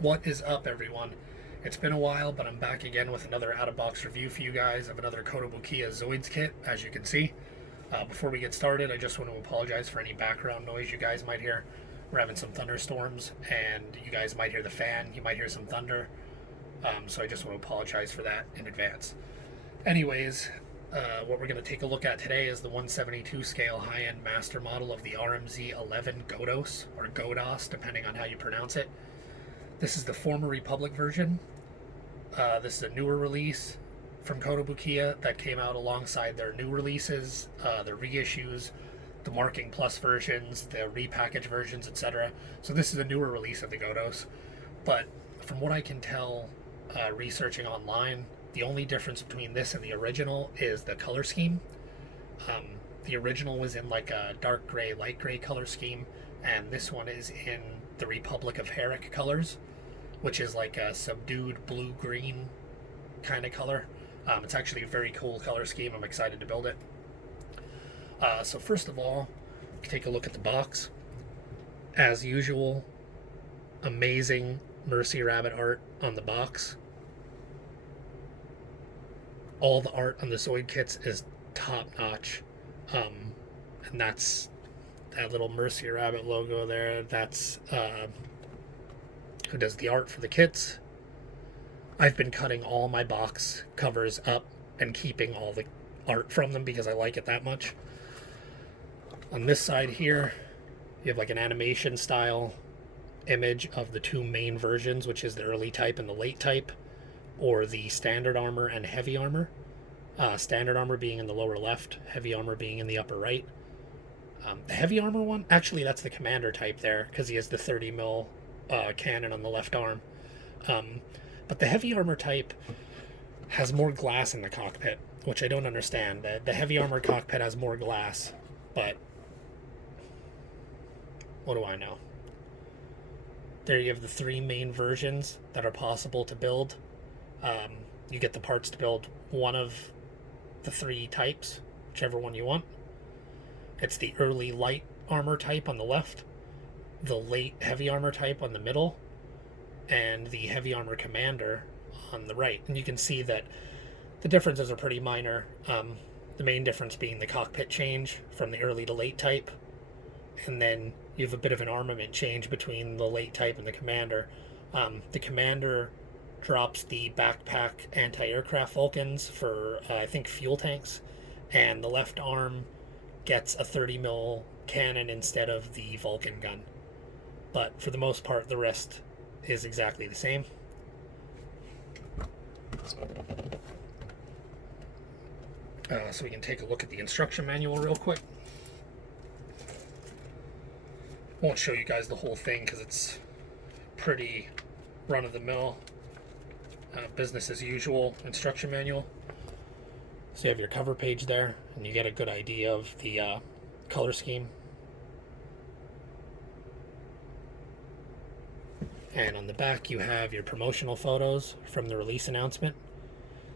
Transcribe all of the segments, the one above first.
What is up, everyone? It's been a while, but I'm back again with another out-of-box review for you guys of another Kotobukiya Zoids kit, as you can see. Before we get started, I just want to apologize for any background noise you guys might hear. We're having some thunderstorms, and you guys might hear the fan, you might hear some thunder, so I just want to apologize for that in advance. Anyways, what we're going to take a look at today is the 172 scale high-end master model of the RMZ11 Godos, or Godos, depending on how you pronounce it. This is the former Republic version. This is a newer release from Kotobukiya that came out alongside their new releases, the reissues, the Marking Plus versions, the repackaged versions, etc. So this is a newer release of the Godos. But from what I can tell, researching online, the only difference between this and the original is the color scheme. The original was in like a dark gray, light gray color scheme, and this one is in the Republic of Herrick colors, which is like a subdued blue-green kind of color. It's actually a very cool color scheme. I'm excited to build it. So first of all, take a look at the box. As usual, amazing Mercy Rabbit art on the box. All the art on the Zoid kits is top-notch. And that's that little Mercy Rabbit logo there. That's who does the art for the kits. I've been cutting all my box covers up and keeping all the art from them because I like it that much. On this side here, you have like an animation style image of the two main versions, which is the early type and the late type, or the standard armor and heavy armor. Standard armor being in the lower left, heavy armor being in the upper right. The heavy armor one, actually that's the commander type there, because he has the 30 mil cannon on the left arm. But the heavy armor type has more glass in the cockpit, which I don't understand. The heavy armor cockpit has more glass, but what do I know? There you have the three main versions that are possible to build. You get the parts to build one of the three types, whichever one you want. It's the early light armor type on the left, the late heavy armor type on the middle, and the heavy armor commander on the right. And you can see that the differences are pretty minor. The main difference being the cockpit change from the early to late type, and then you have a bit of an armament change between the late type and the commander. The commander drops the backpack anti-aircraft Vulcans for I think fuel tanks, and the left arm gets a 30 mil cannon instead of the Vulcan gun. But for the most part, the rest is exactly the same. So we can take a look at the instruction manual real quick. Won't show you guys the whole thing because it's pretty run-of-the-mill, business as usual instruction manual. So you have your cover page there, and you get a good idea of the color scheme. And on the back you have your promotional photos from the release announcement.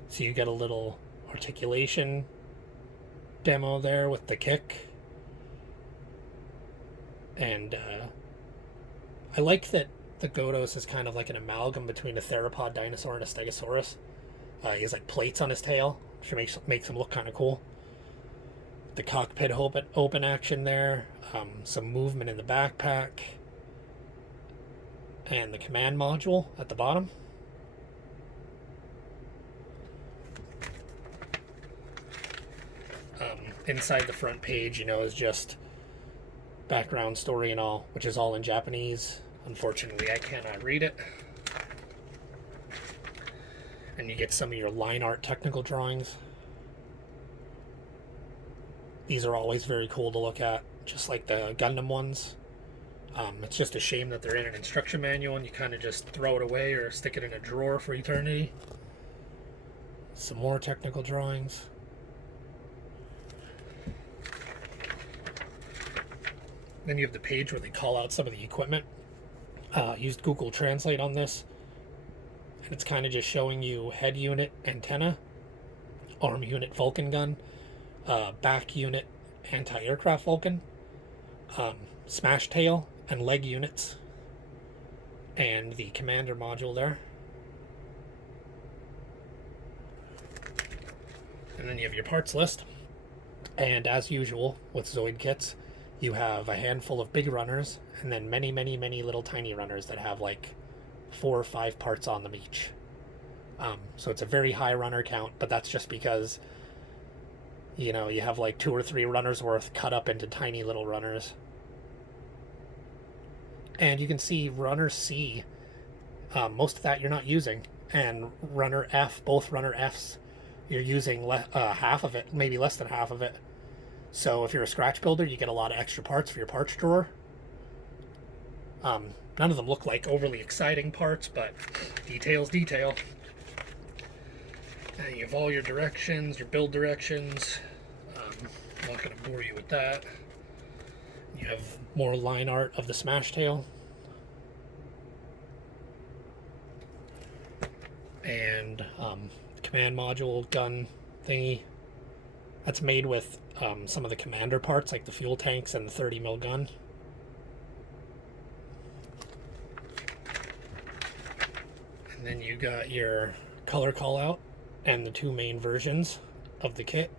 So you get a little articulation demo there with the kick. And I like that the Godos is kind of like an amalgam between a theropod dinosaur and a stegosaurus. He has like plates on his tail, which makes him look kind of cool. The cockpit open action there, some movement in the backpack, and the command module at the bottom. Inside the front page, is just background story and all, which is all in Japanese. Unfortunately, I cannot read it. And you get some of your line art technical drawings. These are always very cool to look at, just like the Gundam ones. It's just a shame that they're in an instruction manual and you kind of just throw it away or stick it in a drawer for eternity. Some more technical drawings. Then you have the page where they call out some of the equipment. Used Google Translate on this, and it's kind of just showing you head unit antenna, arm unit Vulcan gun, back unit anti-aircraft Vulcan, smash tail, and leg units. and the commander module there. And then you have your parts list. And as usual with Zoid kits, you have a handful of big runners and then many, many, many little tiny runners that have like 4 or 5 parts on them each. So it's a very high runner count, but that's just because, you know, you have like 2 or 3 runners worth cut up into tiny little runners. And you can see runner C, most of that you're not using, and runner F, both runner Fs, you're using half of it, maybe less than half of it. So if you're a scratch builder, you get a lot of extra parts for your parts drawer. None of them look like overly exciting parts, but detail's detail. And you have all your directions, your build directions. I'm not going to bore you with that. You have more line art of the smash tail. And command module gun thingy. That's made with some of the commander parts, like the fuel tanks and the 30 mil gun. And then you got your color call out and the 2 main versions of the kit.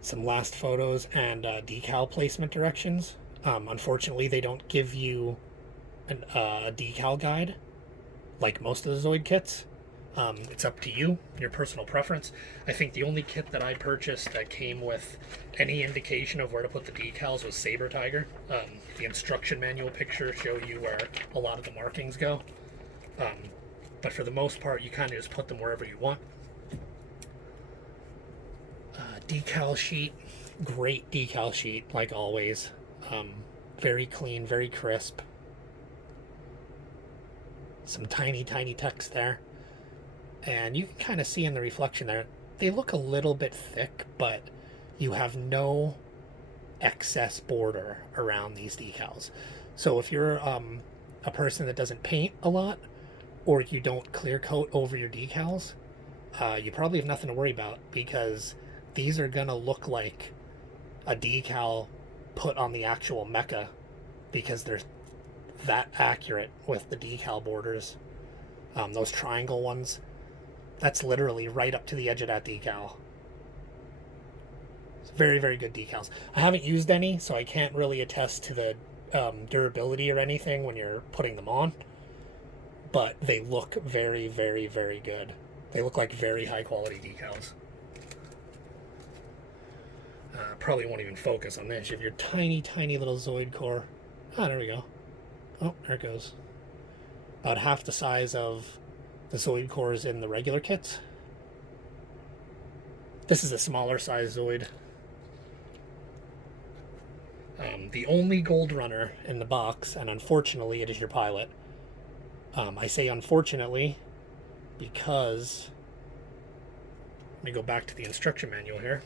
Some last photos and decal placement directions. Unfortunately, they don't give you a decal guide like most of the Zoid kits. It's up to you, your personal preference. I think the only kit that I purchased that came with any indication of where to put the decals was Saber Tiger. The instruction manual pictures show you where a lot of the markings go. But for the most part, you kind of just put them wherever you want. Decal sheet, great decal sheet, like always. Very clean, very crisp. Some tiny, tiny text there. And you can kind of see in the reflection there, they look a little bit thick, but you have no excess border around these decals. So if you're a person that doesn't paint a lot, or you don't clear coat over your decals, you probably have nothing to worry about, because these are gonna look like a decal put on the actual mecha, because they're that accurate with the decal borders. Those triangle ones, that's literally right up to the edge of that decal. It's very, very good decals. I haven't used any, so I can't really attest to the durability or anything when you're putting them on, but they look very, very, very good. They look like very high quality decals. Probably won't even focus on this. You have your tiny, tiny little Zoid core. Ah, there we go. Oh, there it goes. About half the size of the Zoid cores in the regular kits. This is a smaller size Zoid. The only gold runner in the box, and unfortunately it is your pilot. I say unfortunately because, let me go back to the instruction manual here.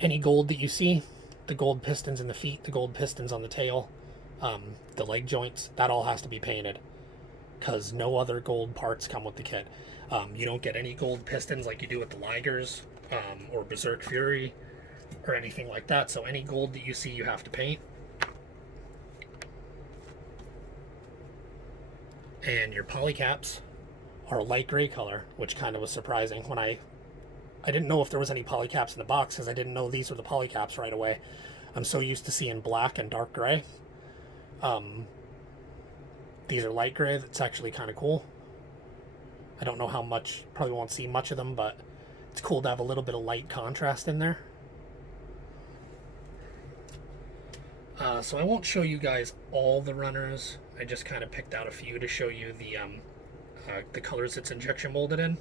Any gold that you see, the gold pistons in the feet, the gold pistons on the tail, the leg joints, that all has to be painted, because no other gold parts come with the kit. You don't get any gold pistons like you do with the Ligers or Berserk Fury or anything like that, so any gold that you see you have to paint. And your polycaps are a light gray color, which kind of was surprising. When I didn't know if there was any polycaps in the box, because I didn't know these were the polycaps right away. I'm so used to seeing black and dark gray. These are light gray. That's actually kind of cool. I don't know how much, probably won't see much of them, but it's cool to have a little bit of light contrast in there. So I won't show you guys all the runners. I just kind of picked out a few to show you the colors it's injection molded in.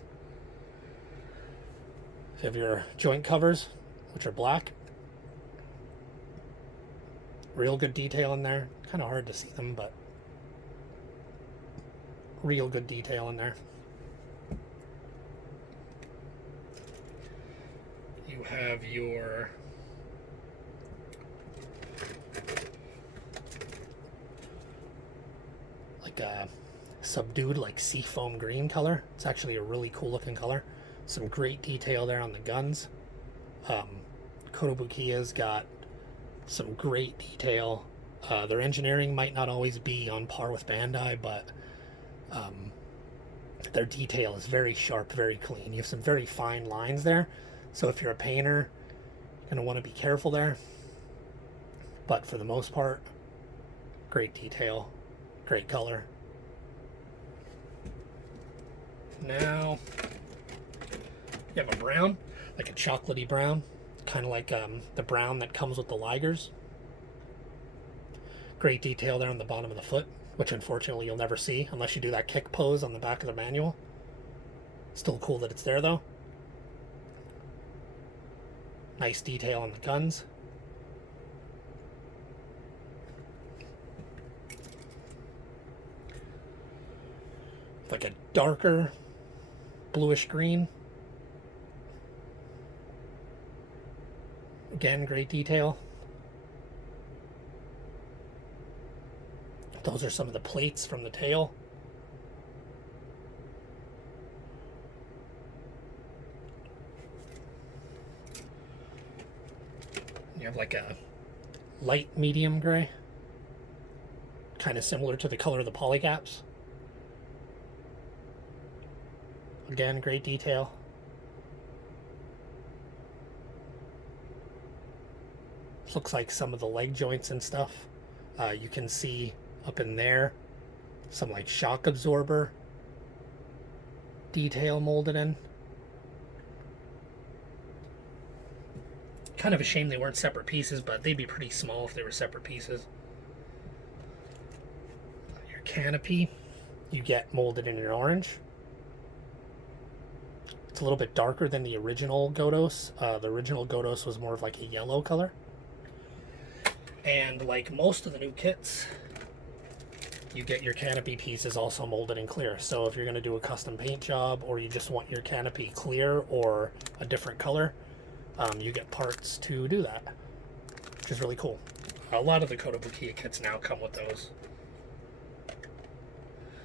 So you have your joint covers, which are black. Real good detail in there. Kind of hard to see them, but real good detail in there. You have your like a subdued, like seafoam green color. It's actually a really cool looking color. Some great detail there on the guns. Kotobukiya's got some great detail. Their engineering might not always be on par with Bandai, but their detail is very sharp, very clean. You have some very fine lines there, so if you're a painter, you're going to want to be careful there. But for the most part, great detail, great color. Now, you have a brown, like a chocolatey brown, kind of like the brown that comes with the Ligers. Great detail there on the bottom of the foot, which unfortunately you'll never see unless you do that kick pose on the back of the manual. Still cool that it's there though. Nice detail on the guns. Like a darker bluish green. Again, great detail. Those are some of the plates from the tail. You have like a light medium gray, kind of similar to the color of the polycaps. Again, great detail. This looks like some of the leg joints and stuff. You can see up in there some like shock absorber detail molded in. Kind of a shame they weren't separate pieces, but they'd be pretty small if they were separate pieces. Your canopy, you get molded in an orange. It's a little bit darker than the original Godos. The original Godos was more of like a yellow color. And like most of the new kits, you get your canopy pieces also molded in clear. So if you're going to do a custom paint job, or you just want your canopy clear or a different color, you get parts to do that, which is really cool. A lot of the Kotobukiya kits now come with those.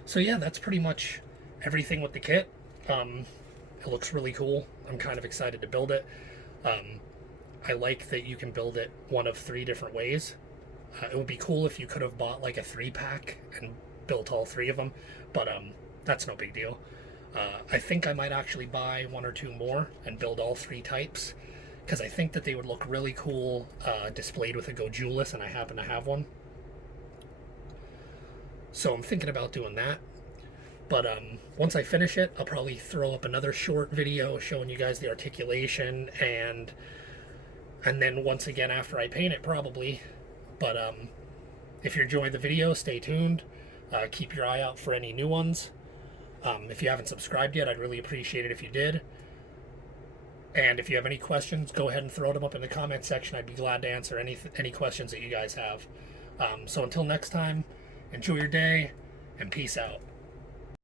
So yeah, that's pretty much everything with the kit. It looks really cool. I'm kind of excited to build it. I like that you can build it one of 3 different ways. It would be cool if you could have bought like a 3-pack and built all 3 of them, but that's no big deal. I think I might actually buy 1 or 2 more and build all 3 types, because I think that they would look really cool displayed with a Godos, and I happen to have one. So I'm thinking about doing that. But once I finish it, I'll probably throw up another short video showing you guys the articulation, and then once again after I paint it, probably. But if you're enjoying the video, stay tuned. Keep your eye out for any new ones. If you haven't subscribed yet, I'd really appreciate it if you did. And if you have any questions, go ahead and throw them up in the comment section. I'd be glad to answer any questions that you guys have. So until next time, enjoy your day, and peace out.